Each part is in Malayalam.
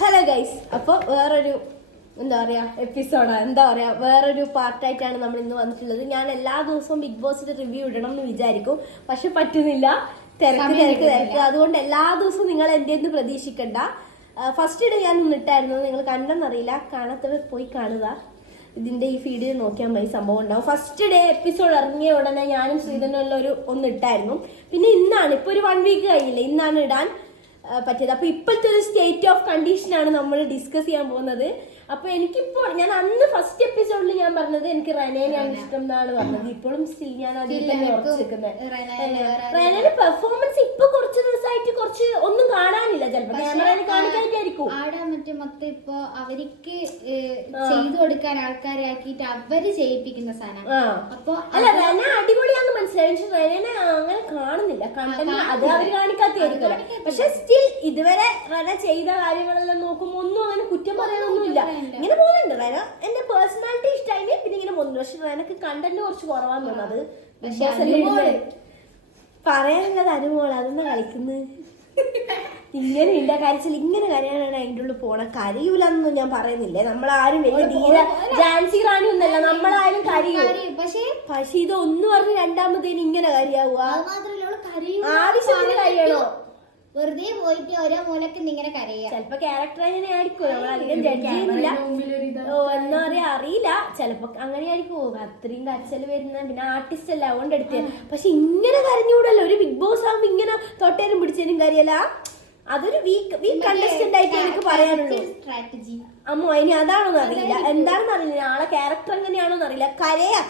ഹലോ ഗൈസ്, അപ്പോൾ വേറൊരു വേറൊരു പാർട്ടായിട്ടാണ് നമ്മൾ ഇന്ന് വന്നിട്ടുള്ളത്. ഞാൻ എല്ലാ ദിവസവും ബിഗ് ബോസിന്റെ റിവ്യൂ ഇടണം എന്ന് വിചാരിക്കും, പക്ഷെ പറ്റുന്നില്ല. തിരക്ക്. അതുകൊണ്ട് എല്ലാ ദിവസവും നിങ്ങൾ എൻ്റെ നിന്ന് പ്രതീക്ഷിക്കണ്ട. ഫസ്റ്റ് ഡേ ഞാൻ ഇട്ടായിരുന്നു, നിങ്ങൾ കണ്ടെന്നറിയില്ല. കാണാത്തവർ പോയി കാണുക. ഇതിന്റെ ഈ ഫീഡിൽ നോക്കിയാൽ മതി, സംഭവം ഉണ്ടാവും. ഫസ്റ്റ് ഡേ എപ്പിസോഡ് ഇറങ്ങിയ ഉടനെ ഞാനും ശ്രീധരനുള്ള ഒന്നിട്ടായിരുന്നു. പിന്നെ ഇന്നാണ്, ഇപ്പൊ ഒരു 1 വീക്ക് കഴിഞ്ഞില്ലേ, ഇന്നാണ് ഇടാൻ പറ്റിയത്. അപ്പൊ ഇപ്പോഴത്തെ ഒരു സ്റ്റേറ്റ് ഓഫ് കണ്ടീഷനാണ് നമ്മൾ ഡിസ്കസ് ചെയ്യാൻ പോകുന്നത്. അപ്പൊ എനിക്കിപ്പോൾ ഞാൻ അന്ന് ഫസ്റ്റ് എപ്പിസോഡിൽ ഞാൻ പറഞ്ഞത് എനിക്ക് റെനേനെയാണ് ഇഷ്ടം എന്നാണ് പറഞ്ഞത്. ഇപ്പോഴും സ്റ്റിൽ ഞാൻ അതിൽ തന്നെ ഉറച്ചിരിക്കുന്നത്. റെനയുടെ പെർഫോമൻസ് ഇപ്പൊ കുറച്ച് ദിവസമായിട്ട് കുറച്ച് ഒന്നും കാണാനില്ല. ചിലപ്പോ ക്യാമറയിൽ കാണിക്കാനായിരിക്കും മൊത്തം ഇപ്പൊ അവർക്ക് ചെയ്തു കൊടുക്കാൻ ആൾക്കാരെ ആക്കിയിട്ട് അവര് ചെയ്യിപ്പിക്കുന്ന സാധനം. അപ്പൊ അല്ല, റെന അടിപൊളിയാന്ന് മനസ്സിലായി. പക്ഷെ റെനെ അങ്ങനെ കാണുന്നില്ല. കണ്ടന്റ് അത് അവര് കാണിക്കാത്തായിരിക്കും. പക്ഷെ സ്റ്റിൽ ഇതുവരെ റെന ചെയ്ത കാര്യങ്ങളെല്ലാം നോക്കുമ്പോ ഒന്നും അങ്ങനെ കുറ്റം പറയാനൊന്നുമില്ല. ഇങ്ങനെ പോകുന്നുണ്ട്. റെന എന്റെ പേഴ്സണാലിറ്റി ഇഷ്ടമായി. പിന്നെ ഇങ്ങനെ പോകുന്നുണ്ട്. പക്ഷെ റെനക്ക് കണ്ടന്റ് കുറച്ച് കുറവാന്ന് തോന്നുന്നത്. പറയാനുള്ളത് അനുമോൾ അതൊന്നും കളിക്കുന്നത് ഇങ്ങനെ ഇല്ല. കാര്യത്തിൽ ഇങ്ങനെ കരയാനാണ് അതിൻ്റെ ഉള്ളിൽ പോണ. കരയൂലെന്നൊന്നും ഞാൻ പറയുന്നില്ലേ. നമ്മളാരും വലിയ ധീര ജാൻസി റാണി ഒന്നല്ല, നമ്മളാരും കരയും. പക്ഷെ ഇത് ഒന്ന് പറഞ്ഞ് രണ്ടാമത്തേന് ഇങ്ങനെ കരയാവുക. ആവശ്യത്തിന് കരയണോ? വെറുതെ പോയിട്ട് ഓരോ മൂലക്ക് ഇങ്ങനെ കരയുക. ചിലപ്പോ ക്യാരക്ടർ അങ്ങനെ ആയിരിക്കും, നമ്മൾ അധികം ജഡ്ജ് ചെയ്യുന്നില്ല. എന്താ പറയാ അറിയില്ല, ചിലപ്പോ അങ്ങനെ ആയിരിക്കും. അത്രയും കരച്ചില് വരുന്ന പിന്നെ ആർട്ടിസ്റ്റ് അല്ല, അതുകൊണ്ട് എടുത്ത്. പക്ഷെ ഇങ്ങനെ കരഞ്ഞൂടല്ലോ. ഒരു ബിഗ് ബോസ് ആകുമ്പോ ഇങ്ങനെ തൊട്ടേനും പിടിച്ചേനും കരയല്ല. അതൊരു വീക്ക് കണ്ടസ്റ്റന്റ് ആയിട്ട് എനിക്ക് പറയാനുള്ളൂ. സ്ട്രാറ്റജി അമ്മോ, അതിന് അതാണോന്ന് അറിയില്ല, എന്താണെന്ന് അറിയില്ല. ആളെ ക്യാരക്ടർ എങ്ങനെയാണോന്ന് അറിയില്ല.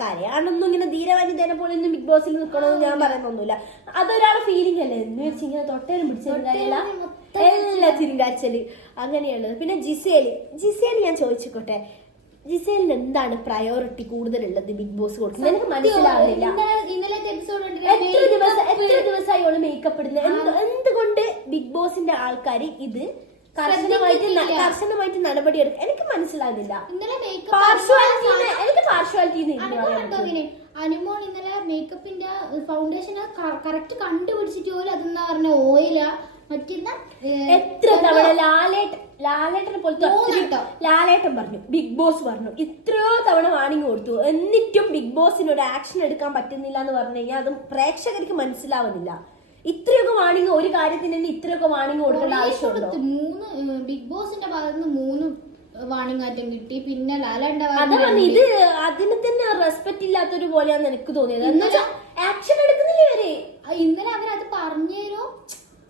കരയാണൊന്നും ഇങ്ങനെ ധീരവനിതേനെ പോലെ ഒന്നും ബിഗ് ബോസിൽ നിൽക്കണമെന്ന് ഞാൻ പറയുന്നൊന്നുമില്ല. അതൊരാളെ ഫീലിംഗ് അല്ലേ. എന്ന് വെച്ച് ഇങ്ങനെ തൊട്ടേനും പിടിച്ചേനും കാര്യമില്ല. എല്ലാത്തിനും കരച്ചല് അങ്ങനെയുള്ളത്. പിന്നെ ജിസേൽ ഞാൻ ചോദിച്ചോട്ടെ, ജിസേലിന് എന്താണ് പ്രയോറിറ്റി കൂടുതലുള്ളത് ബിഗ് ബോസ് കൊടുക്കുന്നത്? എനിക്ക് മനസ്സിലാവുന്നില്ല. എത്ര ദിവസമായി ഓള് മേക്കപ്പ് ഇടുന്നത്? എന്തുകൊണ്ട് ബിഗ് ബോസിന്റെ ആൾക്കാർ ഇത് കർശനമായിട്ട് നടപടിയെടുക്കും? എനിക്ക് മനസ്സിലാകുന്നില്ല. എനിക്ക് പാർഷ്വാലിറ്റി അനുമോൾ ഇന്നലെ മേക്കപ്പിന്റെ ഫൗണ്ടേഷൻ കറക്റ്റ് കണ്ടുപിടിച്ചിട്ട് പോലും അതെന്നാ പറഞ്ഞ ഓയിലാ മറ്റെന്താ. എത്ര തവണ ലാലേട്ടനെ പോലത്തെ ലാലേട്ടൻ പറഞ്ഞു, ബിഗ് ബോസ് പറഞ്ഞു, ഇത്രയോ തവണ വാണിംഗ് കൊടുത്തു. എന്നിട്ടും ബിഗ് ബോസിനൊരു ആക്ഷൻ എടുക്കാൻ പറ്റുന്നില്ല എന്ന് പറഞ്ഞു കഴിഞ്ഞാൽ അതും പ്രേക്ഷകർക്ക് മനസ്സിലാവുന്നില്ല. ഇത്രയൊക്കെ വാണിംഗ്, ഒരു കാര്യത്തിന് തന്നെ ഇത്രയൊക്കെ വാണിംഗ് കൊടുക്കേണ്ട ആവശ്യമുണ്ടോ? 3 ബിഗ് ബോസിന്റെ ഭാഗത്ത് 3 വാണിംഗ് ആറ്റം കിട്ടി. പിന്നെ ലാലേട്ടന്റെ ഇത് അതിന് തന്നെ റെസ്പെക്ട് ഇല്ലാത്തൊരു പോലെയാന്ന് എനിക്ക് തോന്നിയത്. എന്നുവെച്ചാൽ ആക്ഷൻ എടുക്കുന്നില്ല ഇവര്. ഇന്നലെ അവരത് പറഞ്ഞേരോ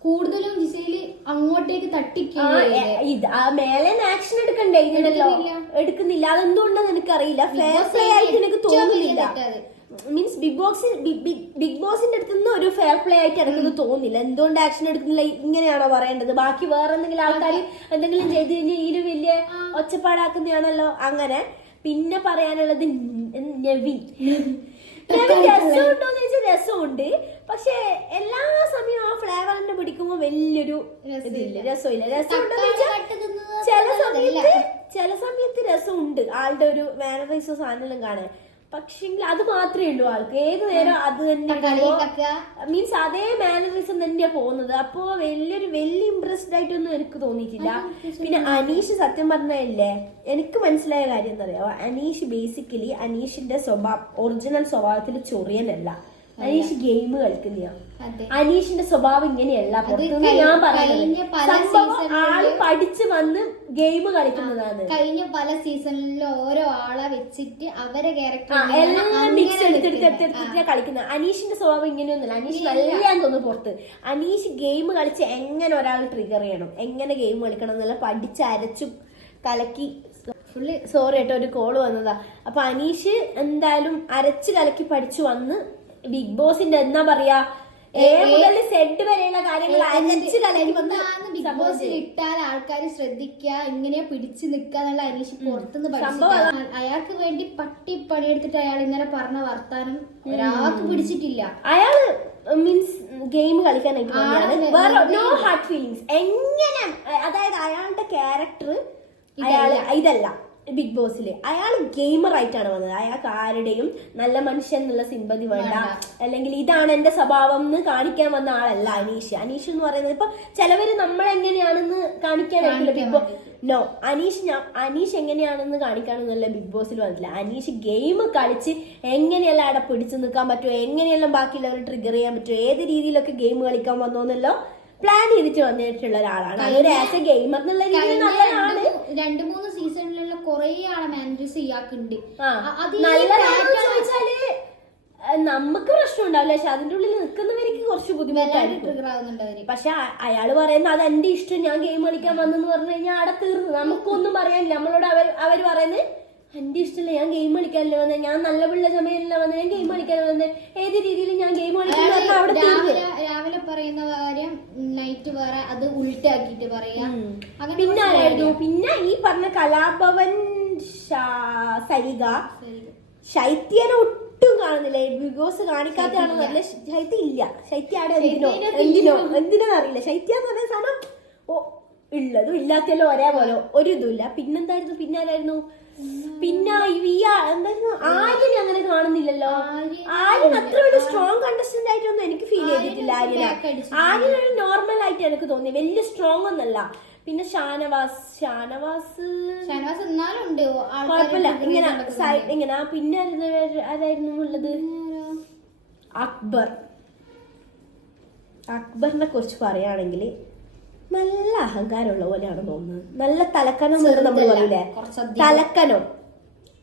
കൂടുതലും ജിസയില് അങ്ങോട്ടേക്ക് മേലെ ആക്ഷൻ എടുക്കണ്ടേ? ഇതിനല്ലോ എടുക്കുന്നില്ല. അതെന്തുകൊണ്ടെന്ന് എനിക്കറിയില്ല. ഫെയർ പ്ലേ ആയിട്ട് എനിക്ക് തോന്നുന്നില്ല. മീൻസ് ബിഗ് ബോസിന്റെ അടുത്ത് നിന്ന് ഒരു ഫെയർ പ്ലേ ആയിട്ട് എനിക്ക് തോന്നുന്നില്ല. എന്തുകൊണ്ട് ആക്ഷൻ എടുക്കുന്നില്ല? ഇങ്ങനെയാണോ പറയേണ്ടത്? ബാക്കി വേറെ എന്തെങ്കിലും ആൾക്കാർ എന്തെങ്കിലും ചെയ്ത് കഴിഞ്ഞാൽ ഇതിന് വലിയ ഒച്ചപ്പാടാക്കുന്നതാണല്ലോ അങ്ങനെ. പിന്നെ പറയാനുള്ളത് നെവിൻ രസമുണ്ടോന്ന് ചോദിച്ചാൽ രസമുണ്ട്. പക്ഷെ എല്ലാ സമയവും ആ ഫ്ലേവറിന്റെ പിടിക്കുമ്പോ വലിയൊരു ഇതില്ല, രസമില്ല. രസമുണ്ടോന്ന് ചോദിച്ചാൽ ചില സമയത്ത് രസമുണ്ട്. ആളുടെ ഒരു മാനറൈസോ സാധനം കാണാൻ. പക്ഷെങ്കിൽ അത് മാത്രമേ ഉള്ളൂ ആൾക്ക്. ഏത് നേരം അത് തന്നെ മീൻസ് അതേ മാനറിസം തന്നെയാ പോകുന്നത്. അപ്പോ വലിയ ഇംപ്രസ്ഡ് ആയിട്ടൊന്നും എനിക്ക് തോന്നിയിട്ടില്ല. പിന്നെ അനീഷ് സത്യം പറഞ്ഞല്ലേ, എനിക്ക് മനസ്സിലായ കാര്യം എന്താ പറയാ, അനീഷ് ബേസിക്കലി അനീഷിന്റെ ഒറിജിനൽ സ്വഭാവത്തിൽ ചൊറിയനല്ല. അനീഷ് ഗെയിം കളിക്കുന്നതാണ്. അനീഷിന്റെ സ്വഭാവം ഇങ്ങനെയല്ല. പുറത്തുനിന്ന് ഞാൻ പറയുന്നത് ആള് പഠിച്ചു വന്ന് ഗെയിം കളിക്കുന്നതാണ്. കഴിഞ്ഞ പല സീസണിലും ഓരോ ആളെ വെച്ചിട്ട് അവരെ ക്യാരക്ടർ എല്ലാം മിക്സ് എടുത്തെടുത്തിട്ട് കളിക്കുന്നത്. അനീഷിന്റെ സ്വഭാവം ഇങ്ങനെയൊന്നുമില്ല. അനീഷ് നല്ലതാന്ന് തോന്നുന്നു പുറത്ത്. അനീഷ് ഗെയിം കളിച്ച് എങ്ങനെ ഒരാൾ ട്രിഗർ ചെയ്യണം, എങ്ങനെ ഗെയിം കളിക്കണം എന്നെല്ലാം പഠിച്ച് അരച്ചു കലക്കി. സോറി കേട്ടോ, ഒരു കോള് വന്നതാ. അപ്പൊ അനീഷ് എന്തായാലും അരച്ച് കലക്കി പഠിച്ചു വന്ന് ബിഗ് ബോസിന്റെ എന്താ പറയാ മുതൽ സെഡ് വരെയുള്ള കാര്യങ്ങൾ അരച്ച് കലക്കി വന്ന് ബിഗ് ബോസിൽ ഇട്ടാൽ ആൾക്കാർ ശ്രദ്ധിക്കുക, ഇങ്ങനെയാ പിടിച്ചു നിൽക്കാന്നുള്ള അനീഷ് പുറത്തുനിന്ന് പഠിച്ചു. അയാൾക്ക് വേണ്ടി പട്ടി പണിയെടുത്തിട്ട് അയാൾ ഇന്നലെ പറഞ്ഞ വർത്താനം ഒരാൾക്ക് പിടിച്ചിട്ടില്ല. അയാള് മീൻസ് ഗെയിം കളിക്കാനായിട്ട് വേറെ നോ ഹാർട്ട് ഫീലിങ്സ്. എങ്ങനെ അതായത് അയാളുടെ ക്യാരക്ടർ ഇതല്ല. ബിഗ് ബോസില് അയാൾ ഗെയിമർ ആയിട്ടാണ് വന്നത്. അയാൾക്ക് ആരുടെയും നല്ല മനുഷ്യൻ എന്നുള്ള സിമ്പതി വേണ്ട, അല്ലെങ്കിൽ ഇതാണ് എന്റെ സ്വഭാവം എന്ന് കാണിക്കാൻ വന്ന ആളല്ല അനീഷ്. അനീഷ് എന്ന് പറയുന്നത് ഇപ്പൊ ചിലവര് നമ്മളെങ്ങനെയാണെന്ന് കാണിക്കാൻ ബിഗ് ബോസ് നോ, അനീഷ് എങ്ങനെയാണെന്ന് കാണിക്കാനൊന്നുമല്ല ബിഗ് ബോസിൽ വന്നിട്ടില്ല. അനീഷ് ഗെയിം കളിച്ച് എങ്ങനെയെല്ലാം അവിടെ പിടിച്ചു നിൽക്കാൻ പറ്റുമോ, എങ്ങനെയെല്ലാം ബാക്കിയുള്ളവർ ട്രിഗർ ചെയ്യാൻ പറ്റുമോ, ഏത് രീതിയിലൊക്കെ ഗെയിം കളിക്കാൻ വന്നോന്നല്ലോ പ്ലാൻ ചെയ്തിട്ട് വന്നിട്ടുള്ള ഒരാളാണ്. അതൊരു ആസ് എ ഗെയിമർ എന്നുള്ള രീതിയിൽ നല്ലതാണ്. 2-3 സീസണിലുള്ള കുറെ ആളെ മാനേജേഴ്സ് ഇയാൾക്കുണ്ട്. നല്ലതാണെന്ന് ചോദിച്ചാല് നമുക്ക് പ്രശ്നം ഉണ്ടാവില്ല, പക്ഷെ അതിന്റെ ഉള്ളിൽ നിൽക്കുന്നവർക്ക് കുറച്ച് ബുദ്ധിമുട്ടായിരിക്കും. പക്ഷെ അയാള് പറയുന്നത് അത് എന്റെ ഇഷ്ടം, ഞാൻ ഗെയിം കളിക്കാൻ വന്നെന്ന് പറഞ്ഞു കഴിഞ്ഞാൽ അവിടെ തീർന്നു, നമുക്കൊന്നും പറയാനില്ല. നമ്മളോട് അവര് പറയുന്നത് എന്റെ ഇഷ്ടമല്ല, ഞാൻ ഗെയിം കളിക്കാനല്ലേ വന്നത്, ഞാൻ നല്ല പിള്ള സമയമല്ല വന്നത്, ഞാൻ ഗെയിം കളിക്കാൻ വന്നത്, ഏത് രീതിയിൽ ഞാൻ ഗെയിം കളിക്കാൻ അവിടെ രാവിലെ പറയുന്ന കാര്യം നൈറ്റ് വേറെ, അത് ഉൾട്ടാക്കിട്ട് പറയാം. പിന്നെ ആരായിരുന്നു, പിന്നെ ഈ പറഞ്ഞ കലാഭവൻ സരിക ശൈത്യനെ ഒട്ടും കാണുന്നില്ല. ബിഗ് ബോസ് കാണിക്കാത്തതാണെന്ന് പറഞ്ഞാൽ ശൈത്യ ഇല്ല. ശൈത്യ അവിടെ എന്തിനോ അറിയില്ല. ശൈത്യ എന്ന് പറഞ്ഞ സാധനം ഉള്ളതും ഇല്ലാത്തല്ലോ ഒരേപോലെ ഒരു ഇതുമില്ല. പിന്നെന്തായിരുന്നു, പിന്നെ ആരായിരുന്നു, പിന്നെ എന്തായിരുന്നു ആര്യനെ അങ്ങനെ കാണുന്നില്ലല്ലോ. ആര്യൻ അത്ര വലിയ സ്ട്രോങ് കണ്ടസ്റ്റന്റ് ആയിട്ടൊന്നും എനിക്ക് ഫീൽ ചെയ്തിട്ടില്ല. ആര്യൻ ഒരു നോർമൽ ആയിട്ട് എനിക്ക് തോന്നി, വലിയ സ്ട്രോങ് ഒന്നല്ല. പിന്നെ ഷാനവാസ് എന്നാലും കുഴപ്പമില്ല, ഇങ്ങനെ പിന്നെ ആരായിരുന്നു ഉള്ളത്, അക്ബറിനെ കുറിച്ച് പറയുകയാണെങ്കിൽ നല്ല അഹങ്കാരമുള്ള പോലെയാണ് തോന്നുന്നത്. നല്ല തലക്കനം നമ്മൾ പറയില്ലേ, തലക്കനം.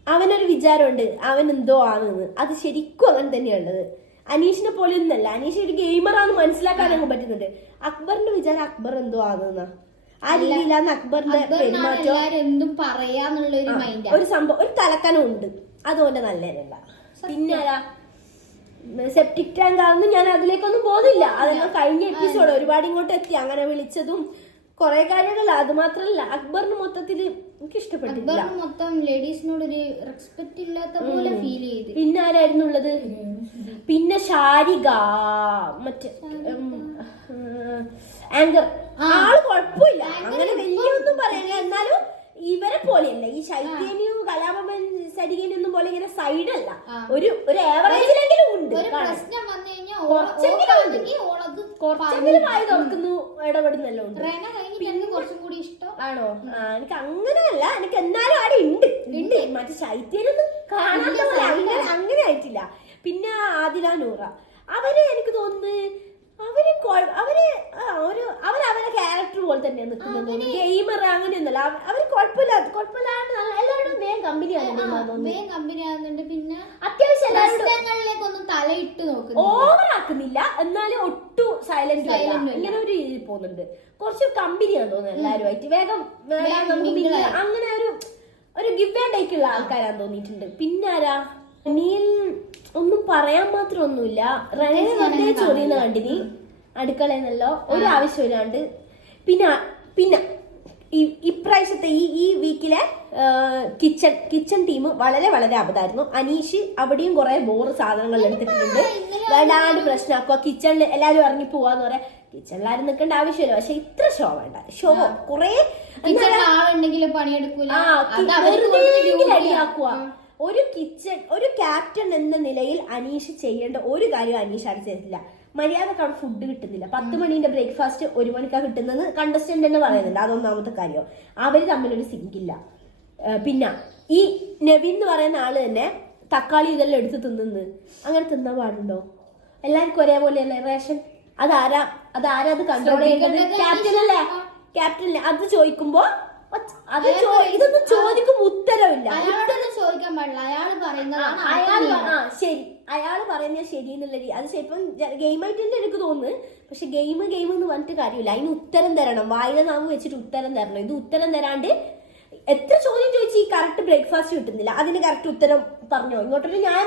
അവനൊരു വിചാരമുണ്ട് അവൻ എന്തോ ആണെന്ന്, അത് ശരിക്കും അങ്ങനെ തന്നെയുള്ളത്. അനീഷിനെ പോലെ ഒന്നല്ല, അനീഷ് ഒരു ഗെയിമറാന്ന് മനസ്സിലാക്കാൻ അങ്ങ് പറ്റുന്നുണ്ട്. അക്ബറിന്റെ വിചാരം അക്ബർ എന്തോ ആണെന്നാ, ആ രീതിയിലാണ് അക്ബറിന്റെ പെരുമാറ്റം. എന്തും പറയാന്നുള്ള ഒരു സംഭവം, ഒരു തലക്കനം ഉണ്ട്, അതുകൊണ്ട് നല്ലതല്ല. പിന്നെ ആരാ, സെപ്റ്റിക് ടാങ്ക് ആണെന്ന് ഞാൻ അതിലേക്കൊന്നും പോകുന്നില്ല, അതെല്ലാം കഴിഞ്ഞ എപ്പിസോഡ് ഒരുപാട് ഇങ്ങോട്ട് എത്തി, അങ്ങനെ വിളിച്ചതും കുറെ കാര്യങ്ങളല്ല. അത് മാത്രല്ല അക്ബറിന് മൊത്തത്തില് എനിക്ക് ഇഷ്ടപ്പെട്ടില്ല. മൊത്തം ലേഡീസിനോട് ഒരു റെസ്പെക്ട് ഇല്ലാത്ത പോലെ ഫീൽ ചെയ്ത്. പിന്നെ ആരായിരുന്നു ഉള്ളത്, പിന്നെ ശാരിക, മറ്റേ ആങ്കർ, ആള് കുഴപ്പമില്ല, അങ്ങനെ വലിയൊന്നും പറയല്ല. എന്നാലും ഇവരെ പോലെയല്ല, ഈ ശൈത്യനെയും കലാപമൻ സരികനെയൊന്നും പോലെ ഇങ്ങനെ സൈഡല്ല, ഒരു ആവറേജിലെങ്കിലും ഉണ്ട്. കുറച്ചെങ്കിലും വായി തുറക്കുന്നു, ഇടപെടുന്നല്ലോ ഉണ്ട്. ആണോ, എനിക്ക് അങ്ങനെയല്ല, എനിക്ക് എന്നാലും അവിടെ ഉണ്ട്. മറ്റേ ശൈത്യനൊന്നും കാണാത്ത പോലെ അങ്ങനെ ആയിട്ടില്ല. പിന്നെ ആദില നൂറ, അവര് എനിക്ക് തോന്നുന്നു അവരെ ക്യാരക്ടർ പോലെ തന്നെയാണ് നിൽക്കുന്നത്. ഗെയിമർ അങ്ങനെയൊന്നുമല്ല, അവര് കുഴപ്പമില്ലാണ്ട് എല്ലാവരും വേഗം കമ്പനിയാകുന്നുണ്ട്. പിന്നെ അത്യാവശ്യം എല്ലാവരും തലയിട്ട് നോക്കുന്നു, ഓവറാക്കുന്നില്ല, എന്നാലും ഒട്ടും സൈലന്റ് ഇങ്ങനെ ഒരു രീതിയിൽ പോകുന്നുണ്ട്. കുറച്ച് കമ്പനിയാന്ന് തോന്നുന്നു എല്ലാവരുമായിട്ട്, വേഗം അങ്ങനെ ഒരു ഗിവ് ആൻഡ് ടേക്ക് ഉള്ള ആൾക്കാരാന്ന് തോന്നിയിട്ടുണ്ട്. പിന്നെ ആരാ, നീൽ ഒന്നും പറയാൻ മാത്രം ഒന്നുമില്ല. റണേ വെറുതെ ചൊറിയുന്ന കണ്ടിനി അടുക്കളയെന്നല്ലോ, ഒരു ആവശ്യമില്ലാണ്ട്. പിന്നെ ഇപ്രാവശ്യത്തെ ഈ വീക്കിലെ കിച്ചൺ ടീം വളരെ വളരെ അബദ്ധമായിരുന്നു. അനീഷ് അവിടെയും കുറെ ബോറ് സാധനങ്ങൾ എടുത്തിട്ടുണ്ട്, വേണ്ടാണ്ട് പ്രശ്നമാക്കുക. കിച്ചണിൽ എല്ലാവരും ഇറങ്ങി പോവാന്ന് പറയാം, കിച്ചണിലാരും നിൽക്കേണ്ട ആവശ്യമില്ല. പക്ഷെ ഇത്ര ഷോ വേണ്ട, ഷോ കുറെ അടിയാക്കുക. ഒരു ക്യാപ്റ്റൻ എന്ന നിലയിൽ അനീഷ് ചെയ്യേണ്ട ഒരു കാര്യം അനീഷ് അവിടെ ചെയ്തിട്ടില്ല. മര്യാദക്ക് അവിടെ ഫുഡ് കിട്ടുന്നില്ല. 10 മണീന്റെ ബ്രേക്ക്ഫാസ്റ്റ് 1 മണിക്കാണ് കിട്ടുന്നത് കണ്ടസ്റ്റന്റ് തന്നെ പറയുന്നുണ്ട്. അതൊന്നാമത്തെ കാര്യം, അവര് തമ്മിലൊരു സിങ്കില്ല. പിന്നെ ഈ നെവിൻ എന്ന് പറയുന്ന ആള് തന്നെ തക്കാളി ഇതെല്ലാം എടുത്ത് തിന്നുന്നത്, അങ്ങനെ തിന്നാൻ പാടുണ്ടോ? എല്ലാവർക്കും ഒരേപോലെയല്ലേ റേഷൻ? അതാരാ അത് കൺട്രോൾ ചെയ്യേണ്ടത്? ക്യാപ്റ്റനല്ലേ? അത് ചോദിക്കുമ്പോ ഇതൊന്നും ചോദിക്കുമ്പോ ഉത്തരവില്ല. ചോദിക്കാൻ പാടില്ല, അയാള് പറയുന്നത് ശരി എന്നുള്ള രീതി. അത് ചിലപ്പം ഗെയിമായിട്ട് തന്നെ എനിക്ക് തോന്നുന്നു. പക്ഷെ ഗെയിം എന്ന് പറഞ്ഞിട്ട് കാര്യമില്ല, അതിന് ഉത്തരം തരണം. വായിലെ നാമ് വെച്ചിട്ട് ഉത്തരം തരണം. ഇത് ഉത്തരം തരാണ്ട് എത്ര ചോദ്യം ചോദിച്ചു ഈ കറക്റ്റ് ബ്രേക്ക്ഫാസ്റ്റ് കിട്ടുന്നില്ല, അതിന് കറക്റ്റ് ഉത്തരം പറഞ്ഞോ? ഇങ്ങോട്ടൊരു ഞാൻ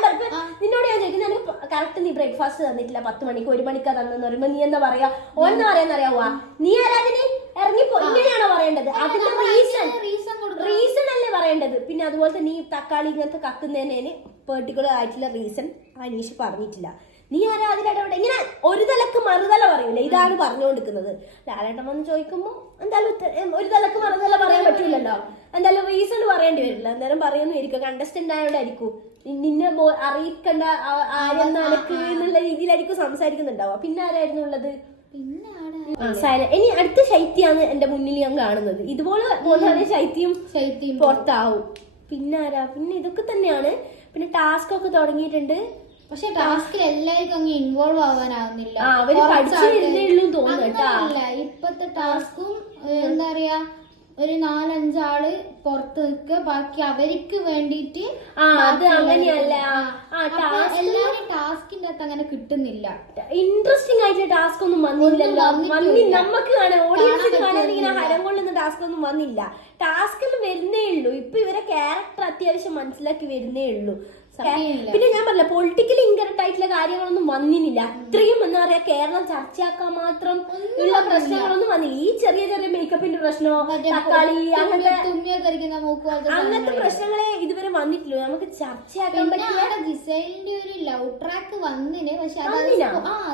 നിന്നോട് ഞാൻ ചോദിക്കുന്നത്, എനിക്ക് കറക്റ്റ് നീ ബ്രേക്ക്ഫാസ്റ്റ് തന്നിട്ടില്ല, 10 മണിക്ക് 1 മണിക്കാ തന്നെന്ന് പറയുമ്പോ നീ എന്താ പറയാ? ഓന്ന് പറയാന്നറിയാവോ? നീ ആരാതിന് ഇറങ്ങിപ്പോ, ഇങ്ങനെയാണോ പറയേണ്ടത്? അതിന്റെ റീസൺ അല്ലേ പറയേണ്ടത്. പിന്നെ അതുപോലെ തന്നെ ഈ തക്കാളി ഇങ്ങനത്തെ കത്തുന്നതിന് പെർട്ടിക്കുലർ ആയിട്ടുള്ള റീസൺ അനീഷ് പറഞ്ഞിട്ടില്ല. നീ ആരാ അതിലിടപെടെ? ഇങ്ങനെ ഒരു തലക്ക് മറുതല പറയൂല, ഇതാണ് പറഞ്ഞുകൊണ്ടിരിക്കുന്നത്. ലാലേട്ടൻ വന്ന് ചോദിക്കുമ്പോ എന്തായാലും ഒരു തലക്ക് മറുതല പറയാൻ പറ്റൂലല്ലോ, എന്തായാലും റീസൺ പറയേണ്ടി വരില്ല. എന്തായാലും പറയുന്നു ഇരിക്കും, കണ്ടസ്റ്റന്റ് ആയോണ്ടായിരിക്കും, നിന്നെ അറിയിക്കേണ്ട ആരെന്ന് അനക്ക് എന്നുള്ള രീതിയിലായിരിക്കും സംസാരിക്കുന്നുണ്ടാവുക. പിന്നെ ആരായിരുന്നു ഉള്ളത്? പിന്നെ ഇനി അടുത്ത ശൈത്യാണ് എന്റെ മുന്നിൽ ഞാൻ കാണുന്നത്. ഇതുപോലെ പോലെ ശൈത്യം പുറത്താവും. പിന്നെ ആരാ, പിന്നെ ഇതൊക്കെ തന്നെയാണ്. പിന്നെ ടാസ്ക് ഒക്കെ തുടങ്ങിയിട്ടുണ്ട്. പക്ഷെ ടാസ്കിൽ എല്ലാവർക്കും അങ്ങ് ഇൻവോൾവ് ആവാനാവുന്നില്ല. അവര് പഠിച്ചു വരുന്നേ ഉള്ളൂ തോന്നുന്നു. ഇപ്പത്തെ ടാസ്കും എന്താ പറയാ, ഒരു 4-5 ആള് പുറത്ത് നിൽക്കുക, ബാക്കി അവർക്ക് വേണ്ടിട്ട്. അത് അങ്ങനെയല്ല, എല്ലാരും ടാസ്കിന്റെ അകത്ത് അങ്ങനെ കിട്ടുന്നില്ല. ഇൻട്രസ്റ്റിംഗ് ആയിട്ട് ടാസ്ക് ഒന്നും വന്നില്ലല്ലോ. നമുക്ക് കാണാൻ, ഓഡിയൻസിന് കാണാൻ ഇങ്ങനെ ഹരം കൊള്ളുന്ന ടാസ്ക് ഒന്നും വന്നില്ല. ടാസ്കിൽ വരുന്നേ ഉള്ളൂ. ഇപ്പൊ ഇവരെ ക്യാരക്ടർ അത്യാവശ്യം മനസ്സിലാക്കി വരുന്നേ ഉള്ളൂ. പിന്നെ ഞാൻ പറഞ്ഞ പൊളിറ്റിക്കലി ഇൻകറക്റ്റ് ആയിട്ടുള്ള കാര്യങ്ങളൊന്നും വന്നില്ല. അത്രയും എന്താ പറയാ, കേരളം ചർച്ചയാക്കാൻ മാത്രം ഉള്ള പ്രശ്നങ്ങളൊന്നും വന്നില്ല. ഈ ചെറിയ ചെറിയ മേക്കപ്പിന്റെ പ്രശ്നമോ, തക്കാളി, അങ്ങനത്തെ പ്രശ്നങ്ങളെ ഇതുവരെ വന്നിട്ടില്ല. നമുക്ക് ചർച്ചയാക്കാൻ പറ്റില്ല. ജിസൈലിന്റെ ഒരു ലവ് ട്രാക്ക് വന്നിന്, പക്ഷെ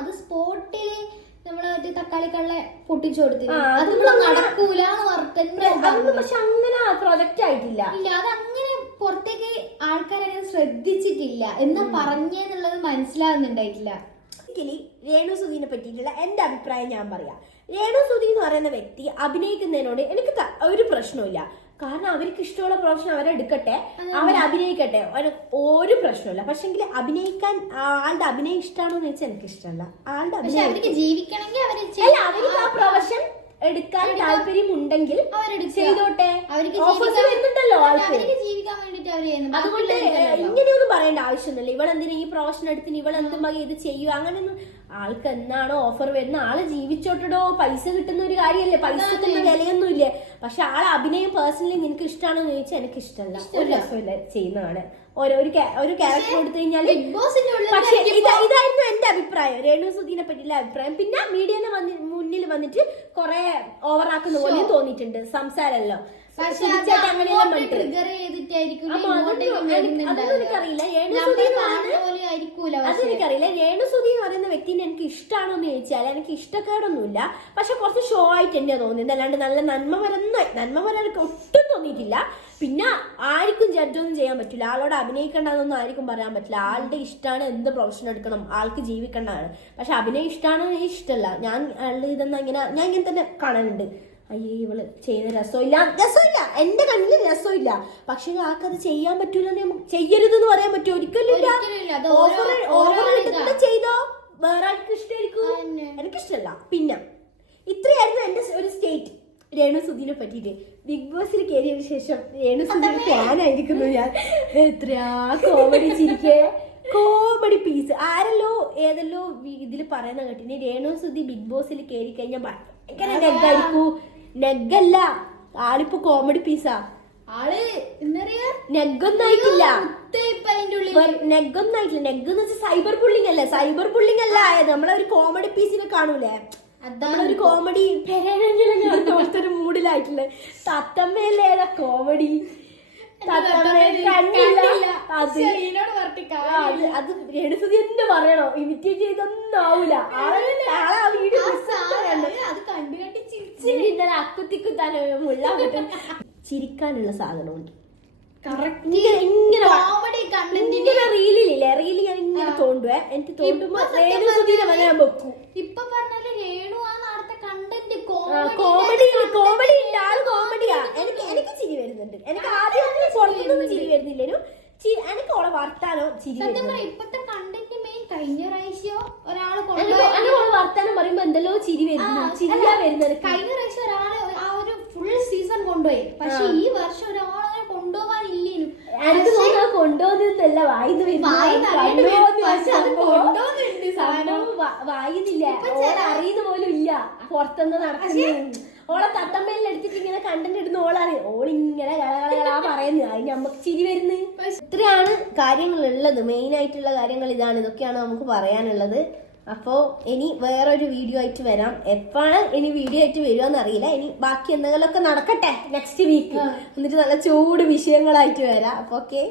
അത് സ്പോട്ടില് നമ്മളെ മറ്റേ തക്കാളിക്കള്ള പൊട്ടിച്ചു കൊടുത്തില്ല. അത് നടക്കൂല പക്ഷെ അങ്ങനെ പ്രൊജക്റ്റ് ആയിട്ടില്ല. ഇല്ല, അത് അങ്ങനെ പുറത്തേക്ക് ആൾക്കാരങ്ങനെ ശ്രദ്ധിച്ചിട്ടില്ല. എന്നാ പറഞ്ഞെന്നുള്ളത് മനസ്സിലാവുന്നുണ്ടായിട്ടില്ല. രേണു സുധീനെ പറ്റിയിട്ടുള്ള എന്റെ അഭിപ്രായം ഞാൻ പറയാം. രേണു സുധി എന്ന് പറയുന്ന വ്യക്തി അഭിനയിക്കുന്നതിനോട് എനിക്ക് ഒരു പ്രശ്നമില്ല. കാരണം അവർക്ക് ഇഷ്ടമുള്ള പ്രൊഫഷൻ അവരെടുക്കട്ടെ, അവരഭിനയിക്കട്ടെ, ഒരു പ്രശ്നമില്ല. പക്ഷെങ്കിൽ അഭിനയിക്കാൻ ആളുടെ അഭിനയം ഇഷ്ടമാണോ എന്ന് വെച്ചാൽ എനിക്ക് ഇഷ്ടമല്ല. ആളുടെ അവർക്ക് ജീവിക്കണമെങ്കിൽ അവർക്ക് ആ പ്രൊഫഷൻ എടുക്കാൻ താല്പര്യം ഉണ്ടെങ്കിൽ ചെയ്തോട്ടെ. ഓഫേഴ്സ് വരുന്നുണ്ടല്ലോ ആൾക്ക്. അതുകൊണ്ട് ഇങ്ങനെയൊന്നും പറയേണ്ട ആവശ്യമൊന്നുമില്ല. ഇവളെന്തിനാ ഈ പ്രൊഫഷൻ എടുത്തിന്, ഇവളെന്തും വകെ ഇത് ചെയ്യുക, അങ്ങനെയൊന്നും. ആൾക്ക് എന്നാണോ ഓഫർ വരുന്ന ആള് ജീവിച്ചോട്ടോ. പൈസ കിട്ടുന്ന ഒരു കാര്യമല്ലേ, പൈസ കിട്ടുന്ന വിലയൊന്നുമില്ലേ. പക്ഷെ ആളെ അഭിനയം പേഴ്സണലി നിനക്ക് ഇഷ്ടമാണോ എന്ന് ചോദിച്ചാൽ എനിക്ക് ഇഷ്ടമല്ല. ഒരു രസമില്ല ചെയ്യുന്നതാണ്. ഒരു ക്യാരക്ടർ കൊടുത്തു കഴിഞ്ഞാല്. പക്ഷെ ഇതായിരുന്നു എന്റെ അഭിപ്രായം, രേണു സുധീനെ പറ്റിയുള്ള അഭിപ്രായം. പിന്നെ മീഡിയന്റെ മുന്നിൽ വന്നിട്ട് കുറെ ഓവറാക്കുന്ന പോലെ തോന്നിയിട്ടുണ്ട് സംസാരമല്ലോ. അതെനിക്കറിയില്ല. രേണു സുധി എന്ന് പറയുന്ന വ്യക്തിനെ എനിക്ക് ഇഷ്ടമാണോ എന്ന് ചോദിച്ചാൽ എനിക്ക് ഇഷ്ടക്കേടൊന്നുമില്ല. പക്ഷെ കുറച്ച് ഷോ ആയിട്ട് തന്നെയാണ് തോന്നിയത്. അല്ലാണ്ട് നല്ല നന്മമരൊക്കെ ഒട്ടും തോന്നിയിട്ടില്ല. പിന്നെ ആർക്കും ജഡ്ജൊന്നും ചെയ്യാൻ പറ്റില്ല. ആളോട് അഭിനയിക്കേണ്ടതൊന്നും ആർക്കും പറയാൻ പറ്റില്ല. ആളുടെ ഇഷ്ടമാണ്, എന്ത് പ്രൊഫഷൻ എടുക്കണം, ആൾക്ക് ജീവിക്കേണ്ടതാണ്. പക്ഷെ അഭിനയം ഇഷ്ടമാണോ ഇഷ്ടമല്ല. ഞാൻ ഇതെന്നാ ഞാൻ ഇങ്ങനെ തന്നെ കാണാനുണ്ട്. അയ്യേ ഇവള് ചെയ്യുന്ന രസമില്ല, എന്റെ കണ്ണില് രസമില്ല. പക്ഷെ ആൾക്കത് ചെയ്യാൻ പറ്റൂല, ചെയ്യരുതെന്ന് പറയാൻ പറ്റുമോ? ഒരിക്കലും ചെയ്തോ, വേറെ ആൾക്ക് ഇഷ്ടമായിരിക്കും, എനിക്കിഷ്ടമല്ല. പിന്നെ ഇത്രയായിരുന്നു എന്റെ ഒരു സ്റ്റേറ്റ് രേണു സുധീനെ പറ്റിയിട്ട്. ബിഗ് ബോസിൽ കയറിയതിനു ശേഷം രേണു സുധീന് ഫാനായിരിക്കുന്നു ഞാൻ. എത്രയാ കോമഡി ചിരിക്കേ, കോമഡി പീസ്. ആരല്ലോ ഏതല്ലോ ഇതിൽ പറയുന്ന കേട്ടിന് രേണു സുധി ബിഗ് ബോസിൽ കയറി കഴിഞ്ഞാൽ ഭയങ്കര നെഗായിരിക്കും. നെഗല്ല, ആളിപ്പോ കോമഡി പീസാ. ആള് നെഗൊന്നായിട്ടില്ല. നെഗ് എന്ന് വെച്ചാൽ സൈബർ ബുള്ളിങ് അല്ലേ. സൈബർ ബുള്ളിങ് അല്ല ആയത്. നമ്മളെ ഒരു കോമഡി പീസിനെ കാണൂലേ, ഒരു കോമഡി ഒരു മൂഡിലായിട്ടുള്ള തത്തമ്മയല്ലേ ഏതാ കോമഡി. അത് രേണുസുധി തന്നെ പറയണോ, ഇമിറ്റേറ്റ് ചെയ്തൊന്നും ആവൂല. ഇന്നലെ അക്കുത്തിക്കുത്താനോ മുള്ള ചിരിക്കാനുള്ള സാധനമുണ്ട്. ഇങ്ങനെ റീലില്ലേ, റീല് ഞാൻ ഇങ്ങനെ തോണ്ടുവേ. എനിക്ക് തോണ്ടുമ്പോ രേണുസുധീനെ വരാൻ വെക്കും. ഇപ്പൊ പറഞ്ഞാല് രേണു ആ നാളത്തെ കണ്ടന്റ് കോമഡി ഉണ്ട്. ആള് കോമഡിയാ. എനിക്ക് ചിരി വരുന്നുണ്ട്. എനിക്ക് ആദ്യം പുറത്തൊന്നും ചിരി വരുന്നില്ലേനും എനിക്ക് ഓളെ വർത്താനോ ചിരി വരുന്നുണ്ട്. ഇപ്പത്തെ കണ്ടന്റ് മെയിൻ കഴിഞ്ഞ പ്രാവശ്യം ഒരാള് വർത്താനം പറയുമ്പോ എന്തെല്ലോ ചിരി വരുന്നു, ചിരിയാ വരുന്നത്. കഴിഞ്ഞ പ്രാവശ്യം ഒരാള് ആ ഒരു ഫുൾ സീസൺ കൊണ്ടുപോയി. പക്ഷെ ഈ വർഷം ഒരാളെ കൊണ്ടുപോകാനില്ലേനും. എനിക്ക് തോന്നുന്നത് കൊണ്ടുപോകുന്നല്ല, വായിന്ന് വായിന്നില്ല, അറിയുന്ന പോലും ഇല്ല പുറത്തുനിന്ന് നടക്കുന്നത്. ഓളെ തത്തമ്മയിൽ എടുത്തിട്ട് ഇങ്ങനെ കണ്ടന്റ് ഇടുന്ന ഓളറിയും. ഓളിങ്ങനെ കളകളകളാ പറയുന്നത്, അതിന് നമുക്ക് ചിരി വരുന്നത്. ഇത്രയാണ് കാര്യങ്ങൾ ഉള്ളത്. മെയിൻ ആയിട്ടുള്ള കാര്യങ്ങൾ ഇതാണ്. ഇതൊക്കെയാണ് നമുക്ക് പറയാനുള്ളത്. അപ്പോൾ ഇനി വേറൊരു വീഡിയോ ആയിട്ട് വരാം. എപ്പോഴാണ് ഇനി വീഡിയോ ആയിട്ട് വരുവാന്ന് അറിയില്ല. ഇനി ബാക്കി എന്തെങ്കിലുമൊക്കെ നടക്കട്ടെ നെക്സ്റ്റ് വീക്ക്. എന്നിട്ട് നല്ല ചൂട് വിഷയങ്ങളായിട്ട് വരാം. അപ്പോൾ ഓക്കെ.